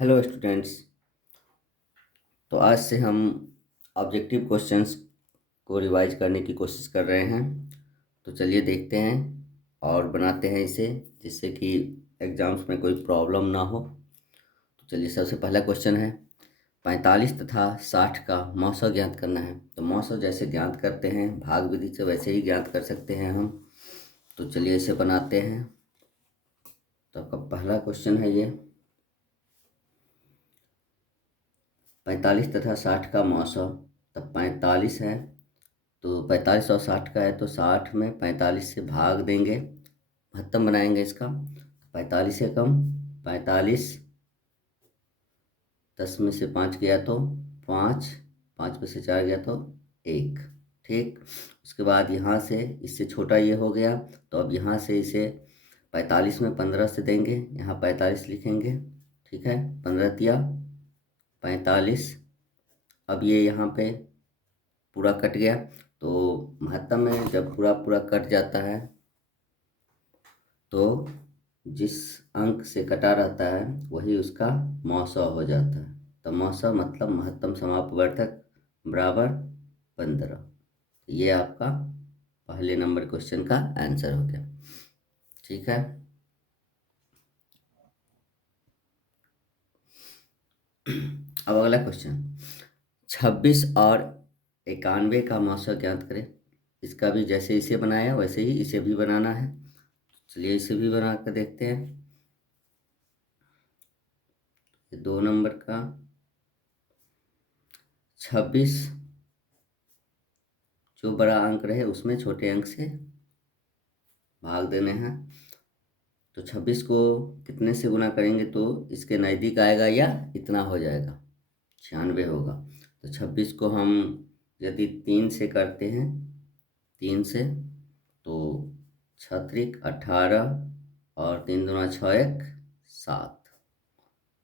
Hello students. तो आज से हम ऑब्जेक्टिव क्वेश्चंस को रिवाइज करने की कोशिश कर रहे हैं। तो चलिए देखते हैं और बनाते हैं इसे, जिससे कि एग्ज़ाम्स में कोई प्रॉब्लम ना हो। तो चलिए, सबसे पहला क्वेश्चन है 45 तथा 60 का मौसा ज्ञात करना है। तो मौसा जैसे ज्ञात करते हैं भाग विधि से, वैसे ही ज्ञात कर सकते हैं हम। तो चलिए इसे बनाते हैं। तो आपका पहला क्वेश्चन है ये 45 तथा 60 का मौसा। तब 45 है तो 45 और 60 का है, तो 60 में 45 से भाग देंगे, महत्तम बनाएंगे इसका। 45 से कम 45, 10 में से 5 गया तो 5, 5 में से 4 गया तो 1। ठीक। उसके बाद यहाँ से इससे छोटा ये हो गया, तो अब यहाँ से इसे 45 में 15 से देंगे, यहाँ 45 लिखेंगे। ठीक है, 15 दिया 45। अब ये यहाँ पे पूरा कट गया, तो महत्तम में जब पूरा पूरा कट जाता है तो जिस अंक से कटा रहता है वही उसका मौसा हो जाता है। तो मौसा मतलब महत्तम समापवर्धक बराबर 15। ये आपका पहले नंबर क्वेश्चन का आंसर हो गया। ठीक है, अब अगला क्वेश्चन 26 और 91 का मौसा ज्ञात करें। इसका भी जैसे इसे बनाया वैसे ही इसे भी बनाना है। चलिए इसे भी बना कर देखते हैं। 2 नंबर का 26, जो बड़ा अंक रहे उसमें छोटे अंक से भाग देने हैं। तो 26 को कितने से गुना करेंगे तो इसके नज़दीक आएगा या इतना हो जाएगा, 96 होगा। तो 26 को हम यदि 3 से करते हैं, 3 से, तो 6 18 और 3 दूना 6 1 7।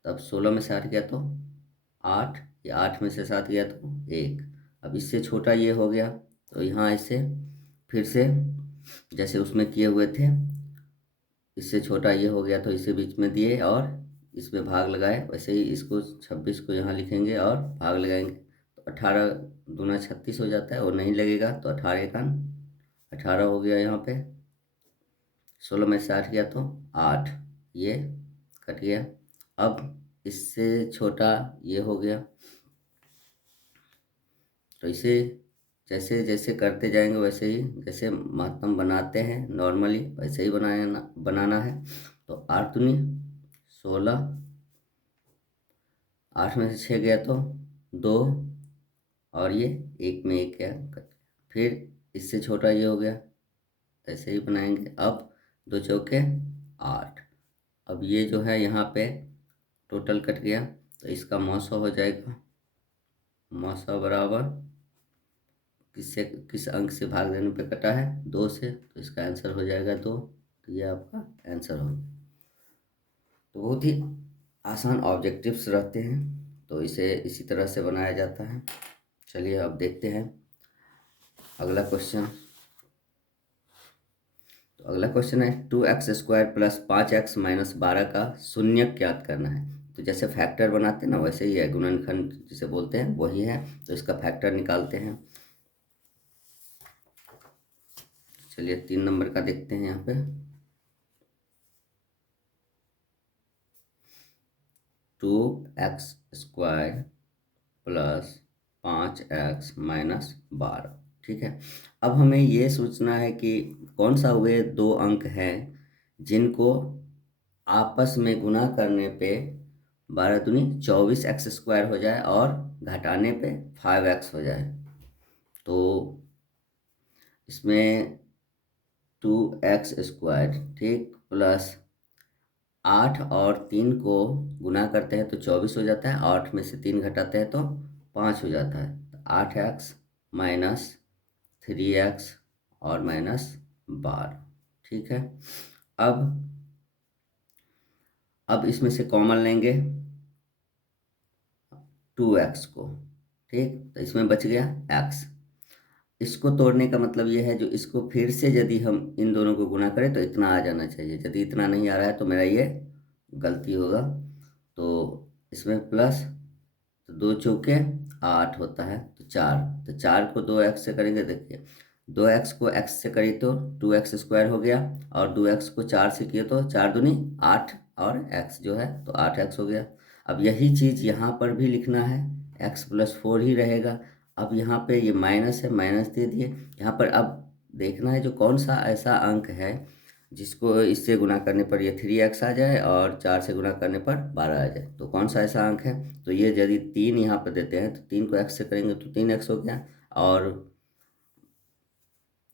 तब 16 में से 8 गया तो 8, या 8 में से 7 गया तो 1। अब इससे छोटा ये हो गया, तो यहाँ इसे फिर से जैसे उसमें किए हुए थे, इससे छोटा ये हो गया तो इसे बीच में दिए और इसमें भाग लगाए, वैसे ही इसको 26 को यहाँ लिखेंगे और भाग लगाएंगे। तो 18 दूना 36 हो जाता है, और नहीं लगेगा तो 18 का 18 हो गया। यहाँ पे 16 में से 8 गया तो 8, ये कट गया। अब इससे छोटा ये हो गया, तो इसे जैसे जैसे करते जाएंगे वैसे ही, जैसे महत्तम बनाते हैं नॉर्मली वैसे ही बनाना है। तो 8 दूनी 16, 8 में से 6 गया तो 2, और ये 1 में 1 गया कट गया। फिर इससे छोटा ये हो गया, ऐसे ही बनाएंगे। अब 2 चौके 8। अब ये जो है यहाँ पे टोटल कट गया, तो इसका मौसा हो जाएगा, मौसा बराबर किससे, किस अंक से भाग देने पे कटा है, 2 से, तो इसका आंसर हो जाएगा 2। तो ये आपका आंसर हो गया। तो बहुत ही आसान ऑब्जेक्टिव्स रहते हैं, तो इसे इसी तरह से बनाया जाता है। चलिए अब देखते हैं अगला क्वेश्चन। तो अगला क्वेश्चन है 2x² प्लस 5x माइनस 12 का शून्यक ज्ञात करना है। तो जैसे फैक्टर बनाते हैं ना, वैसे ही है, गुणनखंड जिसे बोलते हैं वही है। तो इसका फैक्टर निकालते हैं। चलिए 3 नंबर का देखते हैं यहाँ पे। 2x² plus 5x minus 12। ठीक है, अब हमें ये सोचना है कि कौन सा वे दो अंक हैं जिनको आपस में गुना करने पे 12 दूनी 24x² हो जाए और घटाने पे 5x हो जाए। तो इसमें 2x², ठीक, प्लस 8 और 3 को गुना करते हैं तो 24 हो जाता है, 8 में से 3 घटाते हैं तो 5 हो जाता है। तो 8x माइनस 3x और माइनस 12। ठीक है, अब इसमें से कॉमन लेंगे 2x को। ठीक, तो इसमें बच गया x। इसको तोड़ने का मतलब ये है, जो इसको फिर से यदि हम इन दोनों को गुना करें तो इतना आ जाना चाहिए। यदि इतना नहीं आ रहा है तो मेरा ये गलती होगा। तो इसमें प्लस, तो 2 चौके 8 होता है, तो 4। तो 4 को 2x से करेंगे, देखिए 2x को x से करी तो 2x स्क्वायर हो गया, और 2x को 4 से किए तो 4 दूनी 8, और x जो है तो 8x हो गया। अब यही चीज़ यहाँ पर भी लिखना है, x प्लस 4 ही रहेगा। अब यहाँ पे ये माइनस है, माइनस दे दिए यहाँ पर। अब देखना है जो कौन सा ऐसा अंक है जिसको इससे गुना करने पर ये 3x आ जाए और 4 से गुना करने पर 12 आ जाए। तो कौन सा ऐसा अंक है? तो ये यदि 3 यहाँ पर देते हैं तो 3 को x से करेंगे तो 3x हो गया, और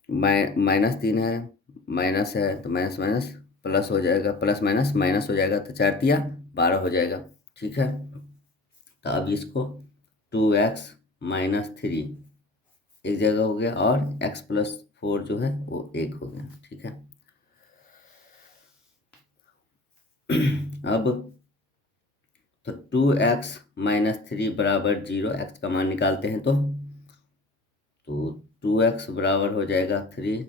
-3 है, माइनस है तो माइनस माइनस प्लस हो जाएगा, प्लस माइनस माइनस हो जाएगा, तो 4 तिया 12 हो जाएगा। ठीक है, तो अब इसको 2x माइनस 3 एक जगह हो गया, और x प्लस 4 जो है वो 1 हो गया। ठीक है, अब तो 2x माइनस 3 बराबर 0, x का मान निकालते हैं तो 2x बराबर हो जाएगा 3,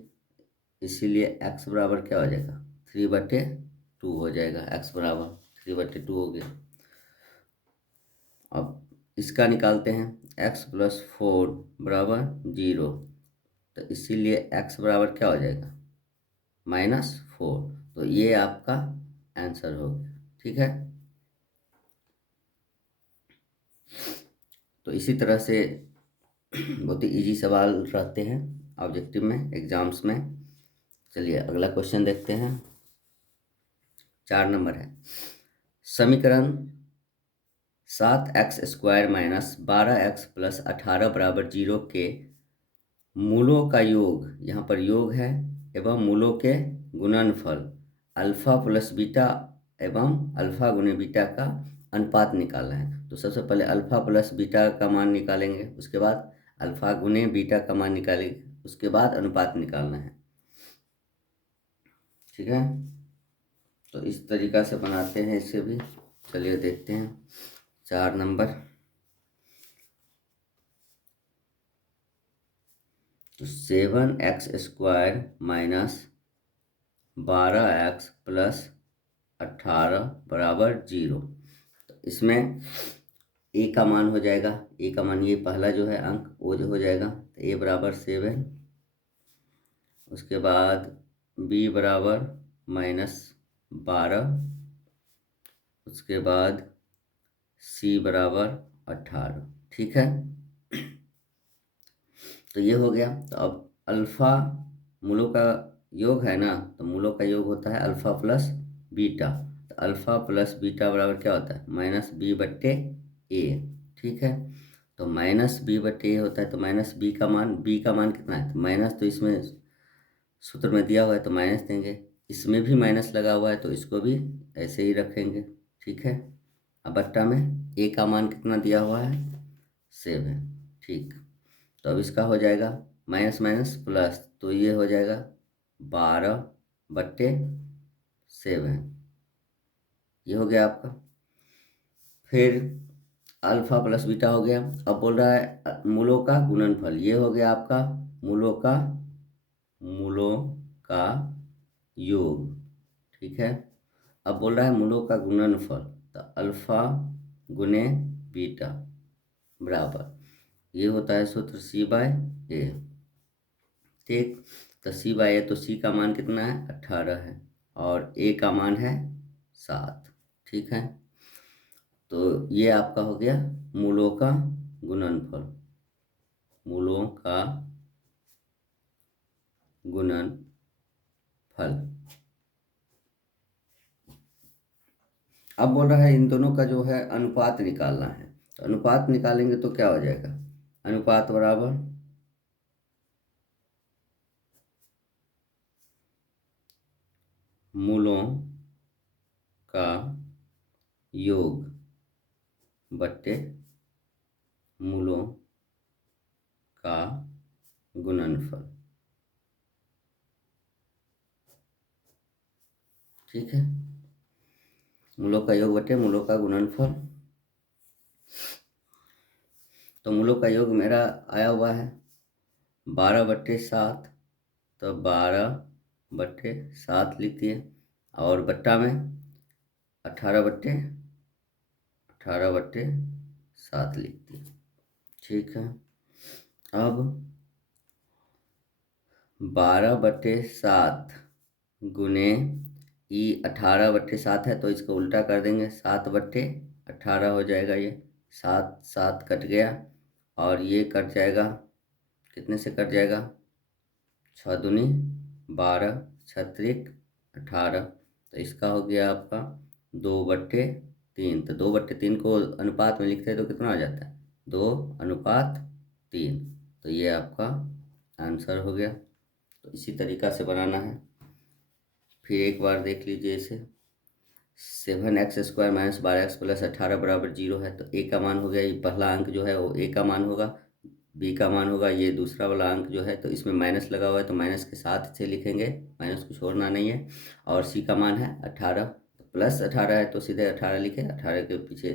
इसीलिए x बराबर क्या हो जाएगा 3/2 हो जाएगा, x बराबर 3/2 हो गया। अब इसका निकालते हैं, x प्लस 4 बराबर 0, तो इसीलिए x बराबर क्या हो जाएगा -4। तो ये आपका आंसर हो गया। ठीक है, तो इसी तरह से बहुत ही इजी सवाल रहते हैं ऑब्जेक्टिव में, एग्जाम्स में। चलिए अगला क्वेश्चन देखते हैं। 4 नंबर है, समीकरण 7x² माइनस 12x प्लस 18 बराबर 0 के मूलों का योग, यहाँ पर योग है, एवं मूलों के गुणनफल अल्फा प्लस बीटा एवं अल्फा गुने बीटा का अनुपात निकालना है। तो सबसे पहले अल्फा प्लस बीटा का मान निकालेंगे, उसके बाद अल्फा गुने बीटा का मान निकालेंगे, उसके बाद अनुपात निकालना है। ठीक है, तो इस तरीक़ा से बनाते हैं इसे भी। चलिए देखते हैं 4 नंबर। तो 7x² माइनस 12x प्लस 18 बराबर 0। तो इसमें a का मान हो जाएगा, a का मान ये पहला जो है अंक वो जो हो जाएगा, तो a बराबर 7, उसके बाद b बराबर -12, उसके बाद c बराबर 18। ठीक है, तो ये हो गया। तो अब अल्फ़ा मूलों का योग है ना, तो मूलों का योग होता है अल्फ़ा प्लस बीटा। तो अल्फ़ा प्लस बीटा बराबर क्या होता है -b/a। ठीक है, तो -b/a होता है, तो -b का मान, b का मान कितना है, तो माइनस, तो इसमें सूत्र में दिया हुआ है तो माइनस देंगे, इसमें भी माइनस लगा हुआ है तो इसको भी ऐसे ही रखेंगे। ठीक है, अब बट्टा में a का मान कितना दिया हुआ है 7। ठीक, तो अब इसका हो जाएगा माइनस माइनस प्लस, तो ये हो जाएगा 12/7, ये हो गया आपका। फिर अल्फा प्लस बीटा हो गया। अब बोल रहा है मूलों का गुणनफल, ये हो गया आपका मूलों का योग। ठीक है, अब बोल रहा है मूलों का गुणनफल, तो अल्फा गुने बीटा बराबर, ये होता है सूत्र c/a। ठीक, तो c/a, तो c का मान कितना है 18 है, और a का मान है 7। ठीक है, तो ये आपका हो गया मूलों का गुणनफल, मूलों का गुणनफल। अब बोल रहा है इन दोनों का जो है अनुपात निकालना है। तो अनुपात निकालेंगे तो क्या हो जाएगा, अनुपात बराबर मूलों का योग बट्टे मूलों का गुणनफल। ठीक है, मूलों का योग बटे मूलों का गुणनफल। तो मूलों का योग मेरा आया हुआ है 12/7, तो 12/7 लिख दिए, और बट्टा में 18/18 18/7 लिख दिया। ठीक है, अब 12/7 गुने ई 18/7 है, तो इसको उल्टा कर देंगे, 7/18 हो जाएगा। ये 7 7 कट गया और ये कट जाएगा, कितने से कट जाएगा, 6 दूनी 12, 6 × 3 = 18। तो इसका हो गया आपका 2/3। तो 2/3 को अनुपात में लिखते हैं तो कितना आ जाता है, 2:3। तो ये आपका आंसर हो गया। तो इसी तरीक़ा से बनाना है। फिर एक बार देख लीजिए इसे, 7x² - 12x + 18 = 0 है। तो a का मान हो गया, ये पहला अंक जो है वो a का मान होगा, b का मान होगा, ये दूसरा वाला अंक जो है तो इसमें माइनस लगा हुआ है तो माइनस के साथ इसे लिखेंगे, माइनस को छोड़ना नहीं है। और c का मान है 18, तो +18 है तो सीधे 18 लिखे, 18 के पीछे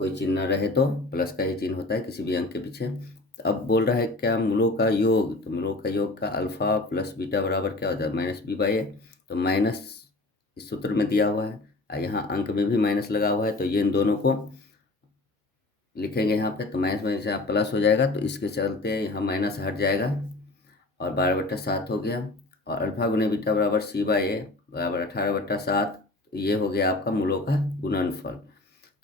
कोई चिन्ह न रहे तो प्लस का ही चिन्ह होता है किसी भी अंक के पीछे। तो अब बोल रहा है क्या, मूलों का योग, तो मूलों का योग का अल्फ़ा + बीटा बराबर क्या होता है, -b/a। तो माइनस इस सूत्र में दिया हुआ है, यहाँ अंक में भी माइनस लगा हुआ है, तो ये इन दोनों को लिखेंगे यहाँ पे। तो माइनस माइनस यहाँ प्लस हो जाएगा, तो इसके चलते यहाँ माइनस हट जाएगा और 12/7 हो गया। और अल्फ़ा गुने बीटा बराबर c/a बराबर 18/7। ये हो गया आपका मूलों का गुणनफल।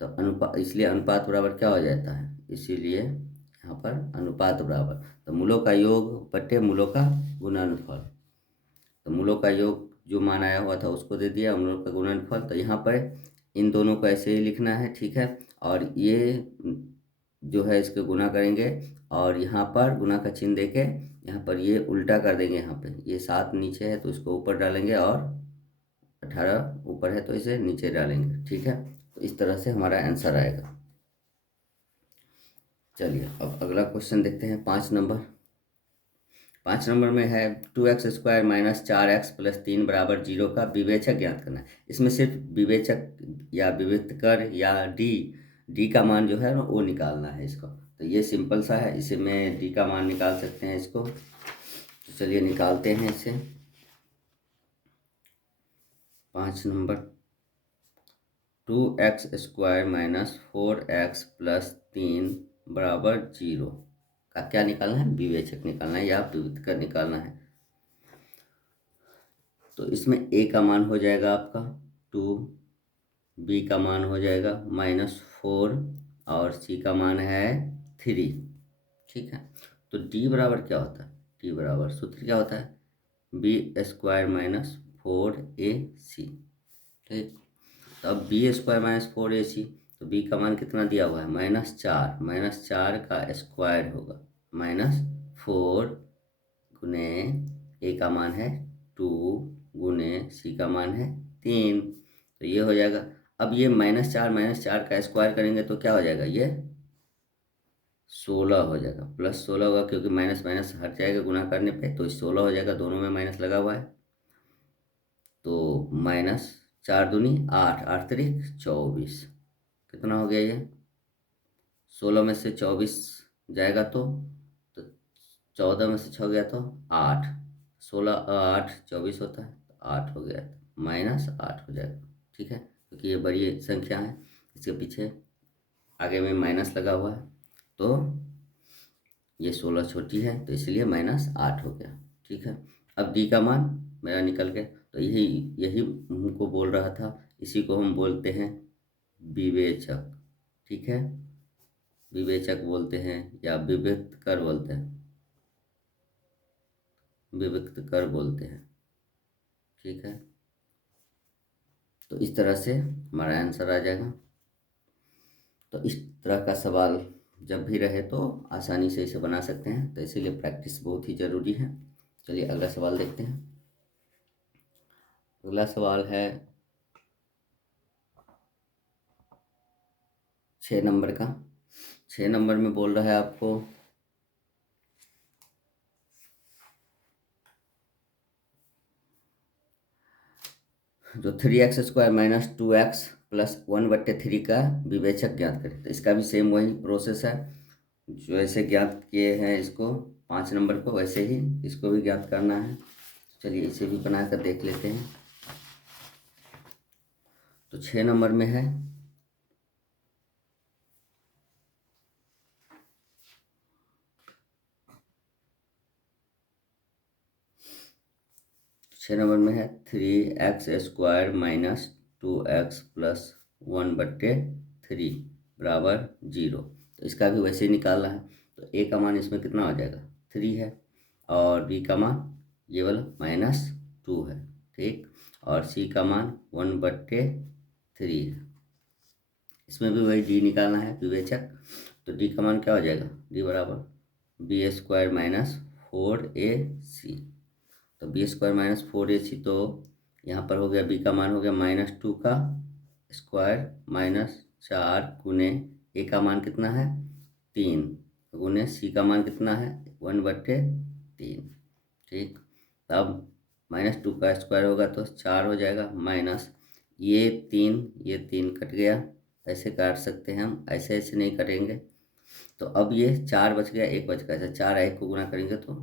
तो अनुपात, इसलिए अनुपात बराबर क्या हो जाता है, इसीलिए यहाँ पर अनुपात बराबर, तो मूलों का योग बट्टे मूलों का गुणनफल। तो मूलों का योग जो मान आया हुआ था उसको दे दिया, मूलों का गुणनफल। तो यहाँ पर इन दोनों को ऐसे ही लिखना है, ठीक है। और ये जो है इसके गुना करेंगे और यहाँ पर गुना का चिन्ह देके यहाँ पर ये उल्टा कर देंगे। यहाँ पे ये 7 नीचे है तो इसको ऊपर डालेंगे और 18 ऊपर है तो इसे नीचे डालेंगे, ठीक है। तो इस तरह से हमारा आंसर आएगा। चलिए अब अगला क्वेश्चन देखते हैं, 5 नंबर। 5 नंबर में है 2x² - 4x + 3 = 0 का विवेचक ज्ञात करना है। इसमें सिर्फ विवेचक या विविक्तकर या डी का मान जो है ना वो निकालना है इसको। तो ये सिंपल सा है, इसे में डी का मान निकाल सकते हैं इसको। तो चलिए निकालते हैं इसे। 5 नंबर 2x² - 4x + 3 = 0 का क्या निकालना है, विवेचक निकालना है या विविक्तकर निकालना है। तो इसमें a का मान हो जाएगा आपका 2, b का मान हो जाएगा -4 और c का मान है 3, ठीक है। तो d बराबर क्या होता है, d बराबर सूत्र क्या होता है, b² - 4ac, ठीक। तो अब b² - 4ac, तो b का मान कितना दिया हुआ है, -4, -4 का स्क्वायर होगा, -4 गुने a का मान है 2 गुने c का मान है 3। तो ये हो जाएगा। अब ये -4 का स्क्वायर करेंगे तो क्या हो जाएगा, ये 16 हो जाएगा, +16 होगा क्योंकि माइनस माइनस हट जाएगा गुना करने पे, तो 16 हो जाएगा, दोनों में माइनस लगा हुआ है। तो -4 दूनी 8, 8 त्रिक 24, कितना हो गया ये, 16 में से 24 जाएगा तो 14 में से 6 गया तो 8, 16 8 24 होता है, तो 8 हो गया, -8 हो जाएगा, ठीक है। क्योंकि ये बड़ी संख्या है, इसके पीछे आगे में माइनस लगा हुआ है, तो ये 16 छोटी है तो इसलिए -8 हो गया, ठीक है। अब डी का मान मेरा निकल गया। तो यही हमको बोल रहा था, इसी को हम बोलते हैं विवेचक, ठीक है। विवेचक बोलते हैं या विविक्तकर बोलते हैं, विविक्तकर बोलते हैं, ठीक है। तो इस तरह से हमारा आंसर आ जाएगा। तो इस तरह का सवाल जब भी रहे तो आसानी से इसे बना सकते हैं, तो इसीलिए प्रैक्टिस बहुत ही ज़रूरी है। चलिए अगला सवाल देखते हैं। अगला सवाल है 6 नंबर का। 6 नंबर में बोल रहा है आपको जो 3x² - 2x + 1/3 का विवेचक ज्ञात करें। तो इसका भी सेम वही प्रोसेस है, जो ऐसे ज्ञात किए हैं इसको 5 नंबर को, वैसे ही इसको भी ज्ञात करना है। चलिए इसे भी बना कर देख लेते हैं। तो 6 नंबर में है 6 नंबर में है 3x² माइनस 2x प्लस 1/3 बराबर 0। तो इसका भी वैसे ही निकालना है। तो a का मान इसमें कितना हो जाएगा 3 है, और b का मान ये वाला -2 है, ठीक। और c का मान 1/3 है। इसमें भी वही d निकालना है विवेचक। तो d का मान क्या हो जाएगा, d बराबर b² माइनस 4ac। तो b² माइनस 4ac, तो यहाँ पर हो गया b का मान हो गया -2 का स्क्वायर माइनस 4 गुने a का मान कितना है 3 गुने c का मान कितना है 1/3, ठीक। अब -2 का स्क्वायर होगा तो 4 हो जाएगा, माइनस ये 3 कट गया। ऐसे काट सकते हैं हम, ऐसे ऐसे नहीं कटेंगे। तो अब ये 4 बच गया, 1 बच गया। 4 1 को गुना करेंगे तो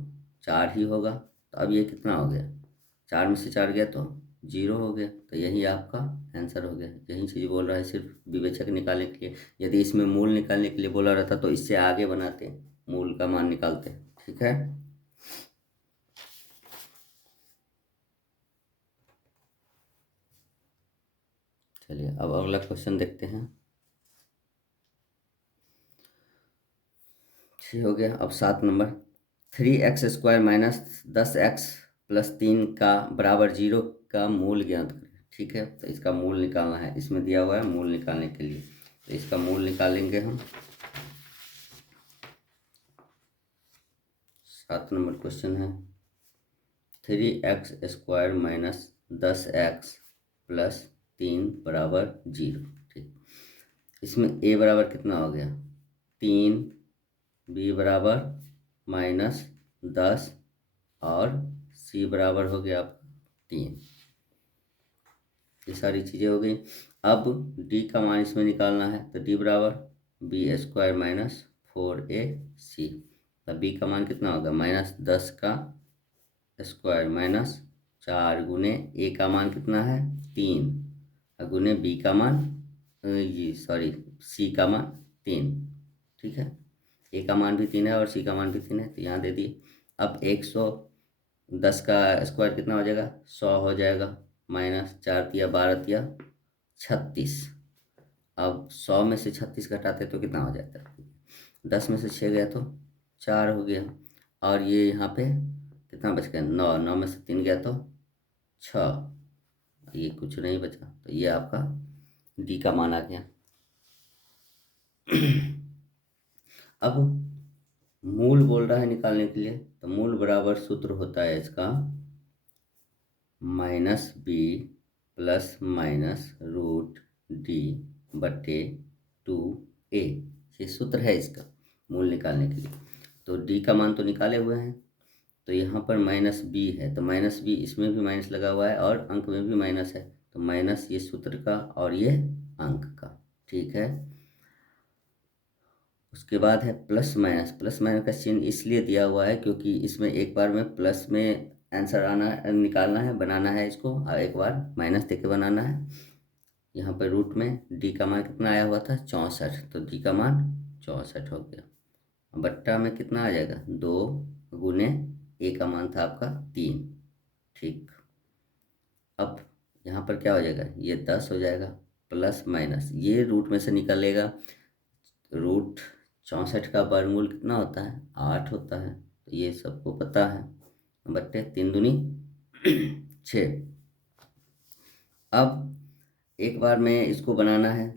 4 ही होगा। तो अब ये कितना हो गया, 4 में से 4 गया तो 0 हो गया। तो यही आपका आंसर हो गया। यही चीज़ बोल रहा है, सिर्फ विवेचक निकालने के लिए। यदि इसमें मूल निकालने के लिए बोला रहता तो इससे आगे बनाते, मूल का मान निकालते, ठीक है। चलिए अब अगला क्वेश्चन देखते हैं। ठीक हो गया। अब 7 number 3x² minus 10x plus 3 का बराबर 0 का मूल ज्ञात करें, ठीक है। तो इसका मूल निकालना है, इसमें दिया हुआ है मूल निकालने के लिए। तो इसका मूल निकालेंगे हम। 7 नंबर क्वेश्चन है 3x² माइनस 10x प्लस 3 बराबर 0, ठीक। इसमें a बराबर कितना हो गया 3, b बराबर -10 और c बराबर हो गया आपका 3। ये सारी चीज़ें हो गई। अब d का मान इसमें निकालना है। तो d बराबर b² माइनस 4ac। तब b का मान कितना होगा -10 का स्क्वायर माइनस 4 गुने a का मान कितना है 3 गुने b का मान c का मान 3, ठीक है। a का मान भी 3 है और c का मान भी 3 है, तो यहाँ दे दिए। अब 110 का स्क्वायर कितना हो जाएगा 100 हो जाएगा, माइनस 4 तिया 12 तिया 36। अब 100 में से 36 घटाते तो कितना हो जाता है 10 में से 6 गया तो 4 हो गया। और ये यहाँ पे कितना बच गया 9, 9 में से 3 गया तो 6, ये कुछ नहीं बचा। तो ये आपका डी का मान आ गया। अब मूल बोल रहा है निकालने के लिए। तो मूल बराबर सूत्र होता है इसका -b प्लस माइनस √d/2a। ये सूत्र है इसका मूल निकालने के लिए। तो d का मान तो निकाले हुए हैं। तो यहाँ पर -b है, तो -b इसमें भी माइनस लगा हुआ है और अंक में भी माइनस है। तो माइनस ये सूत्र का और ये अंक का, ठीक है। उसके बाद है प्लस माइनस। प्लस माइनस का चिन्ह इसलिए दिया हुआ है क्योंकि इसमें एक बार में प्लस में आंसर निकालना है, बनाना है इसको, और एक बार माइनस देके बनाना है। यहाँ पर रूट में डी का मान कितना आया हुआ था 64, तो डी का मान 64 हो गया। बट्टा में कितना आ जाएगा 2 गुने ए का मान था आपका 3, ठीक। अब यहाँ पर क्या हो जाएगा ये 10 हो जाएगा, प्लस माइनस ये रूट में से निकलेगा। रूट 64 का वर्गमूल कितना होता है 8 होता है, तो ये सबको पता है। बट्टे 3 दूनी 6। अब एक बार में इसको बनाना है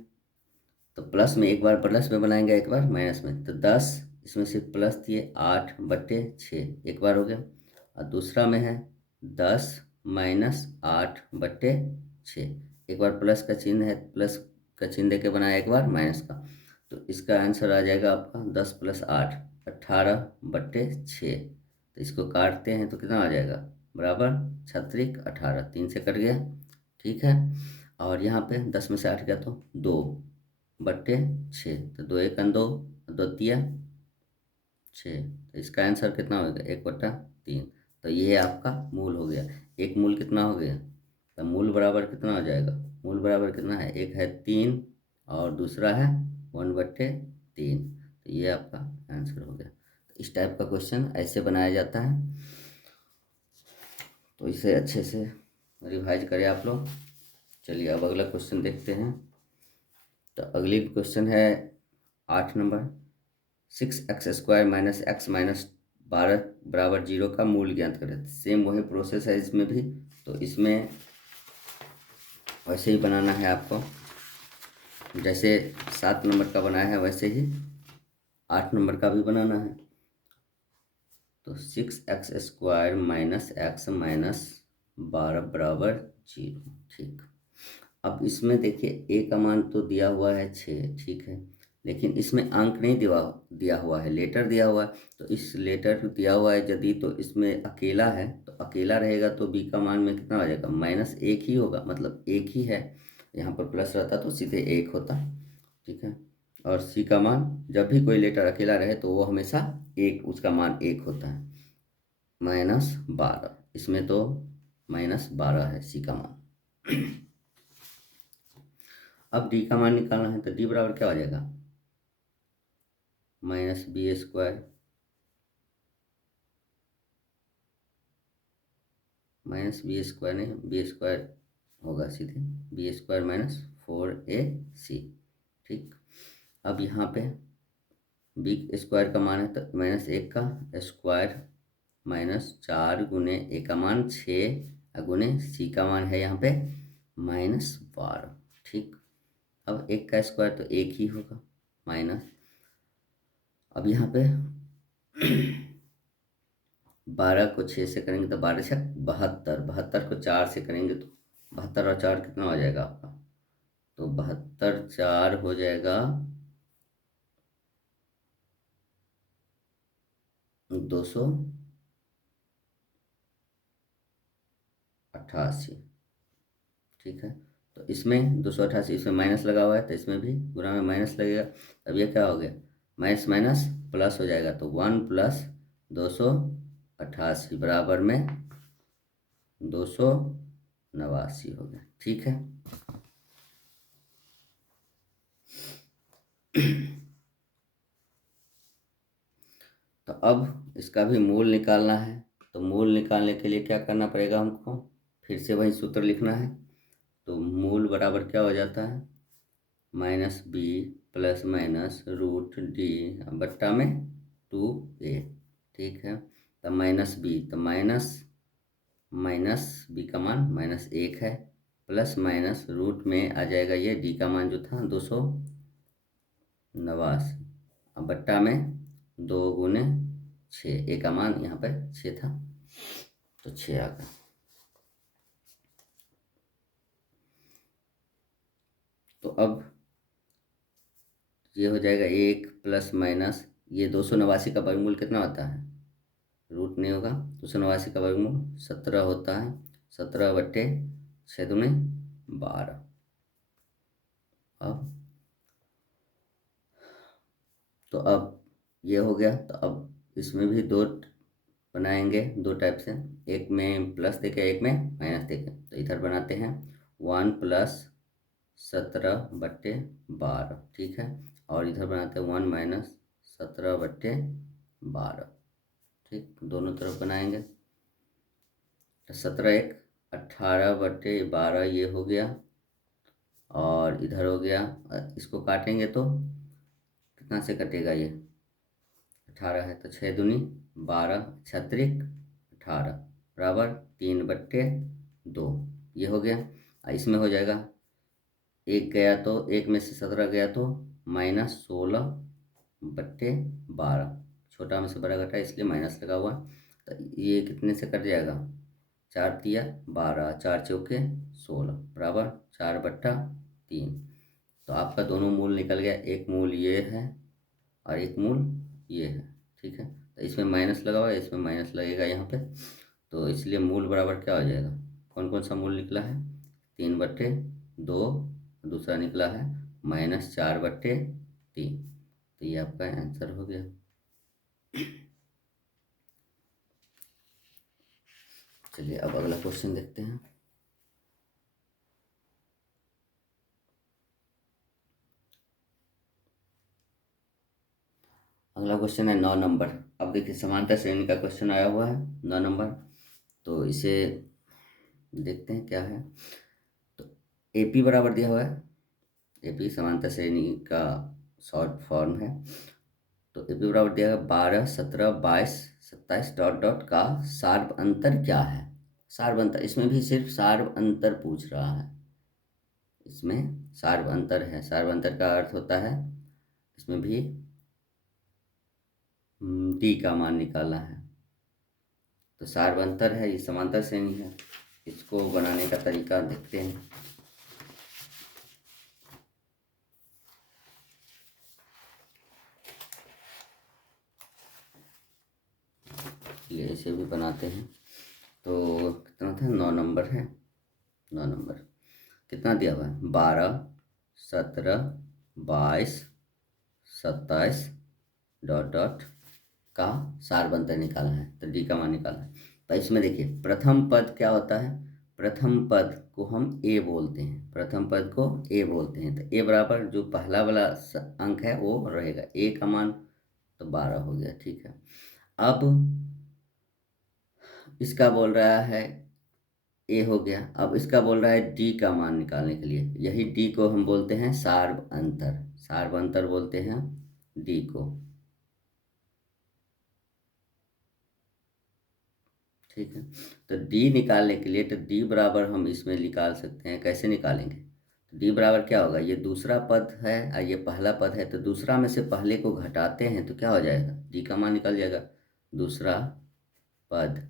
तो प्लस में, एक बार प्लस में बनाएंगे एक बार माइनस में। तो 10 इसमें से प्लस दिए 8/6 एक बार हो गया। और दूसरा में है 10 माइनस 8/6, एक बार प्लस का चिन्ह है, प्लस का चिन्ह देके बनाया एक बार माइनस का। तो इसका आंसर आ जाएगा आपका 10 + 8 18/6। तो इसको काटते हैं तो कितना आ जाएगा बराबर 36 18, 3 से कट गया, ठीक है। और यहाँ पे 10 में से 8 गया तो 2/6, तो 2 1 2, 2 तिया 6। तो इसका आंसर कितना होगा 1/3। तो ये आपका मूल हो गया। एक मूल कितना हो गया, तो मूल बराबर कितना हो जाएगा, मूल बराबर कितना है, एक है 3 और दूसरा है 1/3। तो ये आपका आंसर हो गया। तो इस टाइप का क्वेश्चन ऐसे बनाया जाता है। तो इसे अच्छे से रिवाइज करें आप लोग। चलिए अब अगला क्वेश्चन देखते हैं। तो अगली क्वेश्चन है 8 number. 6x² minus x minus 12 बराबर 0 का मूल ज्ञात करें। सेम वही प्रोसेस है इसमें भी। तो इसमें वैसे ही बनाना है आपको, जैसे 7 नंबर का बनाया है वैसे ही 8 नंबर का भी बनाना है। तो 6x² माइनस एक्स माइनस 12 बराबर 0। ठीक। अब इसमें देखिए ए का मान तो दिया हुआ है 6, ठीक है, लेकिन इसमें अंक नहीं दिया हुआ है, लेटर दिया हुआ है। तो इस लेटर दिया हुआ है यदि, तो इसमें अकेला है, तो अकेला रहेगा तो बी का मान में कितना आ जाएगा, -1 ही होगा, मतलब एक ही है। यहाँ पर प्लस रहता तो सीधे 1 होता, ठीक है। और सी का मान जब भी कोई लेटर अकेला रहे तो वो हमेशा एक, उसका मान 1 होता है। -12, इसमें तो -12 है सी का मान। अब डी का मान निकालना है, तो डी बराबर क्या हो जाएगा, -b², -b² नहीं, b² होगा सीधे, b² माइनस 4ac। ठीक। अब यहाँ पे b² का मान है तो -1 का स्क्वायर -4 गुने ए का मान 6 गुने सी का मान है यहाँ पे -12। ठीक। अब 1 का स्क्वायर तो 1 ही होगा, माइनस, अब यहाँ पे 12 को 6 से करेंगे तो 12 छक 72, 72 को 4 से करेंगे तो 72 और 4 कितना हो जाएगा आपका, तो 72 4 हो जाएगा 288। ठीक है। तो इसमें 288, इसमें माइनस लगा हुआ है तो इसमें भी गुणा में माइनस लगेगा। अब ये क्या हो गया, माइनस माइनस प्लस हो जाएगा, तो 1 + 288 बराबर में 289 हो गया। ठीक है। तो अब इसका भी मूल निकालना है। तो मूल निकालने के लिए क्या करना पड़ेगा हमको, फिर से वही सूत्र लिखना है। तो मूल बराबर क्या हो जाता है, -b + √d बट्टा में 2a। ठीक है। तो -b, तो माइनस बी का मान -1 है, प्लस माइनस रूट में आ जाएगा ये डी का मान जो था 289, अब बट्टा में 2 गुने 6, ए का मान यहाँ पे 6 था तो 6 आ गया। तो अब ये हो जाएगा 1 + माइनस, ये 289 का वर्गमूल कितना होता है, रूट नहीं होगा, 289 का वर्गमूल 17 होता है, 17/6 दूने 12। अब तो अब ये हो गया। तो अब इसमें भी दो बनाएंगे, दो टाइप से, एक में प्लस देके एक में माइनस देके। तो इधर बनाते हैं 1 + 17/12। ठीक है। और इधर बनाते हैं 1 - 17/12। ठीक, दोनों तरफ बनाएंगे। तो 17 × 1 = 18/12 ये हो गया, और इधर हो गया, इसको काटेंगे तो कितना से कटेगा, ये 18 है तो 6 दूनी 12, 6 × 18 बराबर 3/2, ये हो गया। इसमें हो जाएगा, एक गया तो एक में से 17 गया तो -16/12, छोटा में से बड़ा घटा इसलिए माइनस लगा हुआ। तो ये कितने से कट जाएगा, 4 × 12, 4 × 4 = 16 बराबर 4/3। तो आपका दोनों मूल निकल गया, एक मूल ये है और एक मूल ये है। ठीक है। तो इसमें माइनस लगा हुआ है, इसमें माइनस लगेगा यहाँ पे, तो इसलिए मूल बराबर क्या हो जाएगा, कौन कौन सा मूल निकला है, 3/2, दूसरा निकला है -4/3। तो ये आपका आंसर हो गया। चलिए अब अगला क्वेश्चन देखते हैं। अगला क्वेश्चन है 9 नंबर। अब देखिए समांतर श्रेणी का क्वेश्चन आया हुआ है 9 नंबर। तो इसे देखते हैं क्या है। तो AP बराबर दिया हुआ है, AP समांतर श्रेणी का शॉर्ट फॉर्म है। तो AP बराबर दिया है 12, 17, 22, 27 डॉट डॉट का सार्व अंतर क्या है। सार्व अंतर, इसमें भी सिर्फ सार्व अंतर पूछ रहा है, इसमें सार्व अंतर है। सार्व अंतर का अर्थ होता है इसमें भी D का मान निकालना है। तो सार्व अंतर है, ये समांतर श्रेणी है। इसको बनाने का तरीका देखते हैं। ये इसे भी बनाते हैं। तो कितना था, 9 नंबर है। 9 नंबर कितना दिया हुआ है, 12, 17, 22, 27 डॉट डॉट का सार अंतर निकालना है। तो D का मान निकालना है। तो इसमें देखिए प्रथम पद क्या होता है, प्रथम पद को हम A बोलते हैं, प्रथम पद को A बोलते हैं। तो A बराबर जो पहला वाला अंक है वो रहेगा, A का मान तो 12 हो गया, ठीक है। अब इसका बोल रहा है A हो गया, अब इसका बोल रहा है D का मान निकालने के लिए। यही D को हम बोलते हैं सार्व अंतर, सार्व अंतर बोलते हैं D को, ठीक है। तो D निकालने के लिए तो D बराबर हम इसमें निकाल सकते हैं। कैसे निकालेंगे, तो D बराबर क्या होगा, ये दूसरा पद है और ये पहला पद है, तो दूसरा में से पहले को घटाते हैं तो क्या हो जाएगा, D का मान निकल जाएगा। दूसरा पद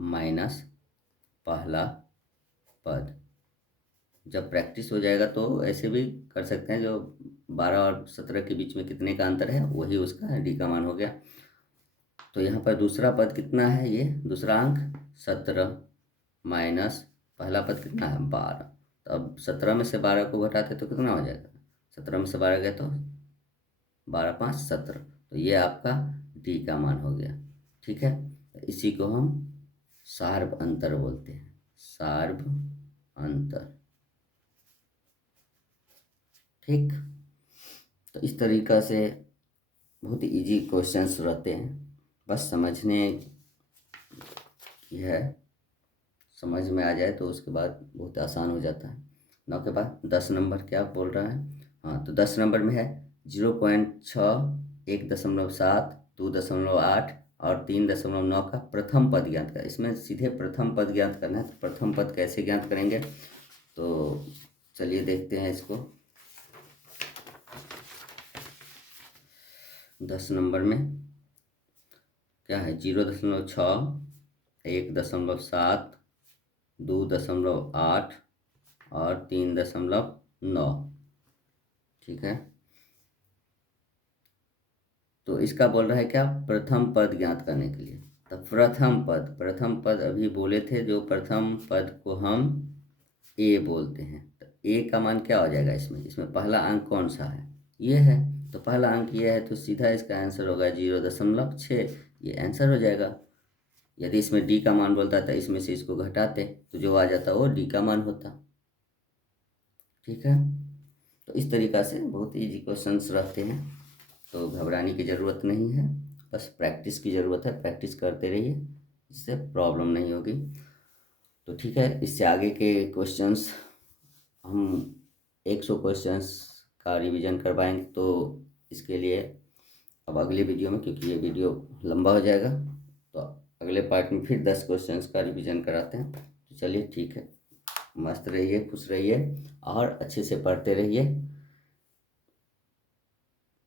माइनस पहला पद। जब प्रैक्टिस हो जाएगा तो ऐसे भी कर सकते हैं, जो 12 और 17 के बीच में कितने का अंतर है वही उसका D का मान हो गया। तो यहाँ पर दूसरा पद कितना है, ये दूसरा अंक 17 माइनस पहला पद कितना है 12। तो अब 17 में से 12 को घटाते तो कितना हो जाएगा, 17 में से 12 गया तो 12, 5, 17। तो ये आपका D का मान हो गया, ठीक है। तो इसी को हम सार्व अंतर बोलते हैं, सार्व अंतर, ठीक। तो इस तरीक़ा से बहुत ही इजी क्वेश्चंस रहते हैं, बस समझने की है, समझ में आ जाए तो उसके बाद बहुत आसान हो जाता है। 9 के बाद 10 नंबर क्या बोल रहा है, हाँ तो 10 नंबर में है 0.6, 1.7, 2.8 और 3.9 का प्रथम पद ज्ञात करें। इसमें सीधे प्रथम पद ज्ञात करना है। तो प्रथम पद कैसे ज्ञात करेंगे, तो चलिए देखते हैं इसको। 10 नंबर में क्या है, 0.6, 1.7, 2.8 और 3.9, ठीक है। तो इसका बोल रहा है क्या, प्रथम पद ज्ञात करने के लिए। तो प्रथम पद अभी बोले थे, जो प्रथम पद को हम A बोलते हैं। तो A का मान क्या हो जाएगा, इसमें पहला अंक कौन सा है, ये है। तो पहला अंक ये है, तो सीधा इसका आंसर होगा 0.6, ये आंसर हो जाएगा। यदि इसमें D का मान बोलता था, इसमें से इसको घटाते तो जो आ जाता वो D का मान होता, ठीक है। तो इस तरीक़ा से बहुत इजी क्वेश्चंस रहते हैं, तो घबराने की ज़रूरत नहीं है, बस प्रैक्टिस की ज़रूरत है। प्रैक्टिस करते रहिए, इससे प्रॉब्लम नहीं होगी। तो ठीक है, इससे आगे के क्वेश्चंस हम 100 क्वेश्चंस का रिवीजन करवाएंगे। तो इसके लिए अब अगले वीडियो में, क्योंकि ये वीडियो लंबा हो जाएगा, तो अगले पार्ट में फिर 10 क्वेश्चंस का रिवीजन कराते हैं। तो चलिए ठीक है, मस्त रहिए, खुश रहिए और अच्छे से पढ़ते रहिए।